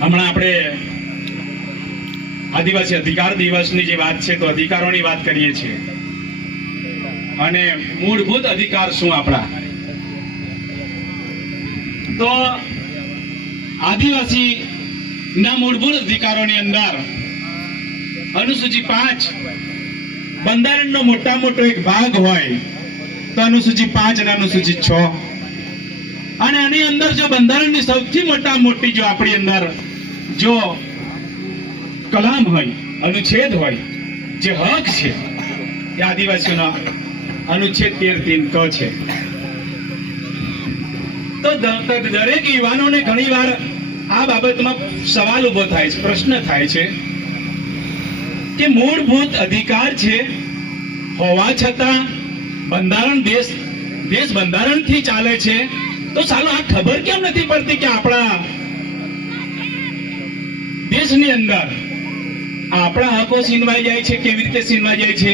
હમણાં આપણે આદિવાસી અધિકાર દિવસની જે વાત છે, તો અધિકારોની વાત કરીએ છીએ. અને મૂળભૂત અધિકાર શું આપણા? તો આદિવાસી ના મૂળભૂત અધિકારોની અંદર અનુસૂચિ પાંચ, બંધારણનો મોટા મોટો એક ભાગ હોય, તો અનુસૂચિ પાંચ અને અનુસૂચિ છ. અને આની અંદર જો બંધારણની સૌથી મોટા મોટી જો આપણી અંદર જો કલામ હોય, અનુચ્છેદ હોય, જે હક છે, એ આદિવાસીઓના અનુચ્છેદ તેર તીન ક છે. તો દરેક યુવાનોને ઘણીવાર આ બાબતમાં સવાલ ઊભો થાય છે, પ્રશ્ન થાય છે કે મૂળભૂત અધિકાર છે, હોવા છતાં બંધારણ દેશ દેશ બંધારણથી ચાલે છે. તો સાલો, આ ખબર કેમ નથી પડતી કે આપણા દેશની અંદર આપણા હકો છીનવાઈ જાય છે કેવી રીતે છીનવાઈ જાય છે?